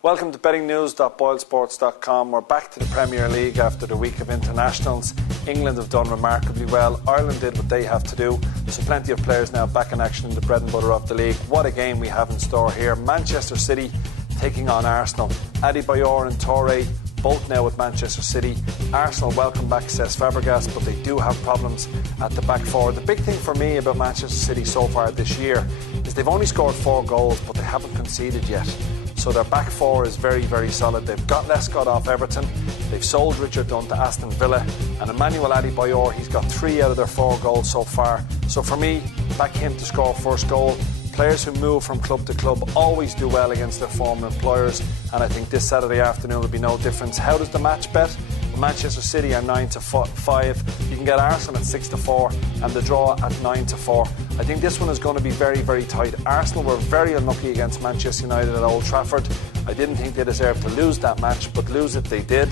Welcome to bettingnews.boylesports.com. We're back to the Premier League after the week of internationals. England have done remarkably well. Ireland did what they have to do. So plenty of players now back in action in the bread and butter of the league. What a game we have in store here. Manchester City taking on Arsenal. Adebayor and Toure both now with Manchester City. Arsenal welcome back, says Fabregas, but they do have problems at the back four. The big thing for me about Manchester City so far this year is they've only scored 4 goals, but they haven't conceded yet. So their back four is very, very solid. They've got Lescott off Everton. They've sold Richard Dunn to Aston Villa. And Emmanuel Adebayor, he's got 3 out of their 4 goals so far. So for me, back him to score first goal. Players who move from club to club always do well against their former employers. And I think this Saturday afternoon will be no difference. How does the match bet? Manchester City are 9-5. You can get Arsenal at 6-4 and the draw at 9-4. I think this one is going to be very, very tight. Arsenal were very unlucky against Manchester United at Old Trafford. I didn't think they deserved to lose that match, but lose it they did.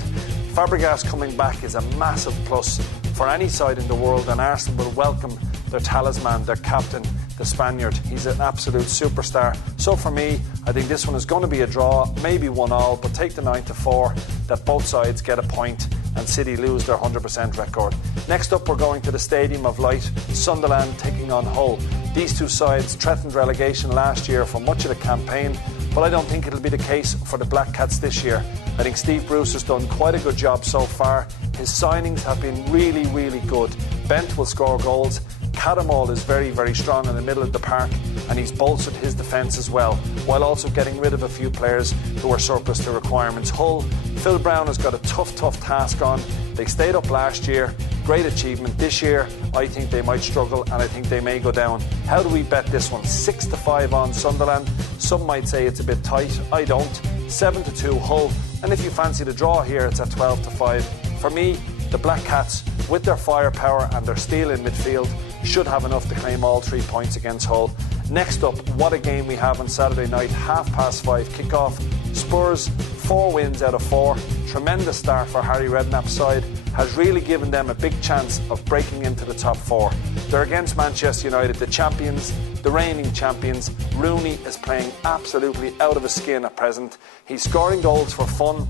Fabregas coming back is a massive plus for any side in the world, and Arsenal will welcome their talisman, their captain, the Spaniard. He's an absolute superstar. So for me, I think this one is going to be a draw, maybe 1-1, but take the 9-4, that both sides get a point and City lose their 100% record. Next up, we're going to the Stadium of Light, Sunderland taking on Hull. These two sides threatened relegation last year for much of the campaign, but I don't think it'll be the case for the Black Cats this year. I think Steve Bruce has done quite a good job so far. His signings have been really, really good. Bent will score goals. Cadamol is very, very strong in the middle of the park, and he's bolstered his defence as well, while also getting rid of a few players who are surplus to requirements. Hull, Phil Brown has got a tough task on. They stayed up last year, great achievement. This year, I think they might struggle, and I think they may go down. How do we bet this one? 6-5 on Sunderland. Some might say it's a bit tight. I don't. 7-2 Hull, and if you fancy the draw here, it's at 12-5. For me, the Black Cats, with their firepower and their steel in midfield, should have enough to claim all 3 points against Hull. Next up, what a game we have on Saturday night, 5:30 kickoff. Spurs, 4 wins out of 4. Tremendous start for Harry Redknapp's side. Has really given them a big chance of breaking into the top 4. They're against Manchester United, the champions, the reigning champions. Rooney is playing absolutely out of his skin at present. He's scoring goals for fun.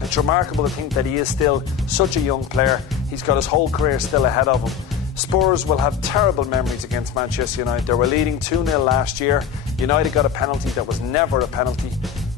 It's remarkable to think that he is still such a young player. He's got his whole career still ahead of him. Spurs will have terrible memories against Manchester United. They were leading 2-0 last year. United got a penalty that was never a penalty.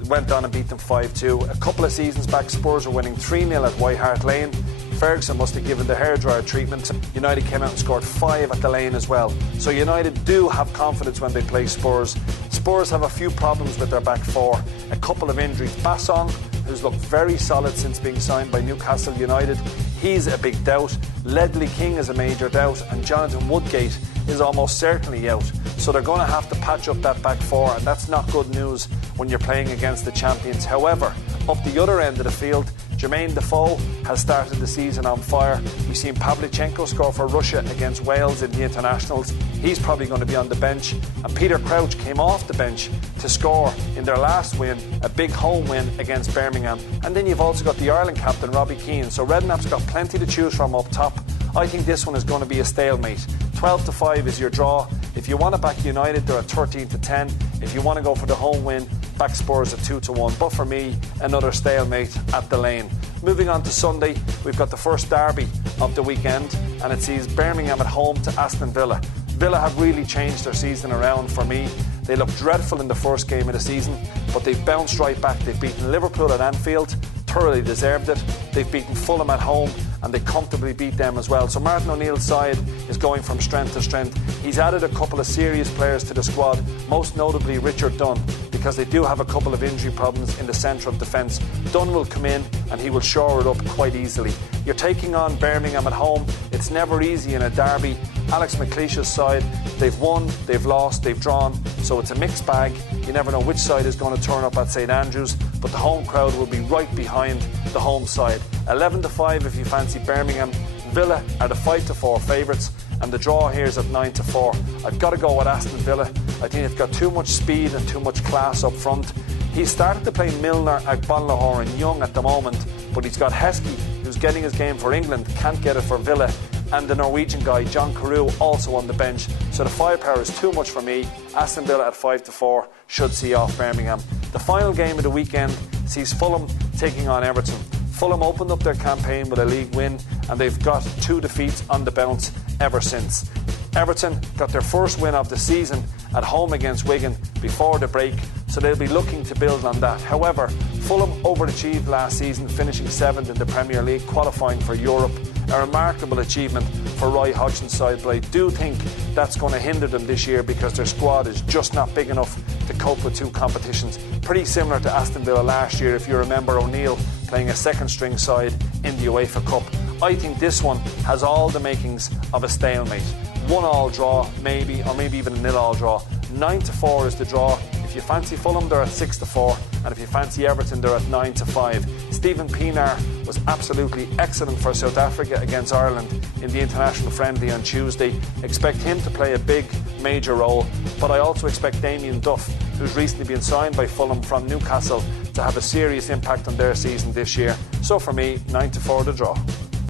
Went on and beat them 5-2. A couple of seasons back, Spurs were winning 3-0 at White Hart Lane. Ferguson must have given the hairdryer treatment. United came out and scored 5 at the Lane as well. So United do have confidence when they play Spurs. Spurs have a few problems with their back four. A couple of injuries. Bassong, who's looked very solid since being signed by Newcastle United, he's a big doubt. Ledley King is a major doubt, and Jonathan Woodgate is almost certainly out. So they're going to have to patch up that back four, and that's not good news when you're playing against the champions. However, up the other end of the field, Jermaine Defoe has started the season on fire. We've seen Pavlyuchenko score for Russia against Wales in the internationals. He's probably going to be on the bench. And Peter Crouch came off the bench to score in their last win, a big home win against Birmingham. And then you've also got the Ireland captain, Robbie Keane. So Redknapp's got plenty to choose from up top. I think this one is going to be a stalemate. 12-5 is your draw. If you want to back United, they're at 13-10. If you want to go for the home win, back Spurs at 2-1. But for me, another stalemate at the Lane. Moving on to Sunday, we've got the first derby of the weekend, and it sees Birmingham at home to Aston Villa. Villa have really changed their season around for me. They looked dreadful in the first game of the season, but they've bounced right back. They've beaten Liverpool at Anfield, thoroughly deserved it. They've beaten Fulham at home, and they comfortably beat them as well. So Martin O'Neill's side is going from strength to strength. He's added a couple of serious players to the squad, most notably Richard Dunn, because they do have a couple of injury problems in the centre of defence. Dunn will come in and he will shore it up quite easily. You're taking on Birmingham at home. It's never easy in a derby. Alex McLeish's side, they've won, they've lost, they've drawn, so it's a mixed bag. You never know which side is going to turn up at St Andrews, but the home crowd will be right behind the home side. 11-5 if you fancy Birmingham. Villa are the 5-4 favourites, and the draw here is at 9-4. I've got to go with Aston Villa. I think they've got too much speed and too much class up front. He's started to play Milner, Agbonlahor and Young at the moment, but he's got Heskey, who's getting his game for England, can't get it for Villa, and the Norwegian guy, John Carew, also on the bench. So the firepower is too much for me. Aston Villa at 5-4 should see off Birmingham. The final game of the weekend sees Fulham taking on Everton. Fulham opened up their campaign with a league win and they've got 2 defeats on the bounce ever since. Everton got their first win of the season at home against Wigan before the break, so they'll be looking to build on that. However, Fulham overachieved last season, finishing 7th in the Premier League, qualifying for Europe. A remarkable achievement for Roy Hodgson's side, but I do think that's going to hinder them this year because their squad is just not big enough to cope with 2 competitions. Pretty similar to Aston Villa last year, if you remember O'Neill playing a second-string side in the UEFA Cup. I think this one has all the makings of a stalemate. 1-1 draw, maybe, or maybe even a 0-0 draw. 9-4 is the draw. If you fancy Fulham, they're at 6-4, and if you fancy Everton, they're at 9-5. Stephen Pienaar was absolutely excellent for South Africa against Ireland in the international friendly on Tuesday. Expect him to play a big, major role, but I also expect Damien Duff, who's recently been signed by Fulham from Newcastle, to have a serious impact on their season this year. So for me, 9-4 the draw.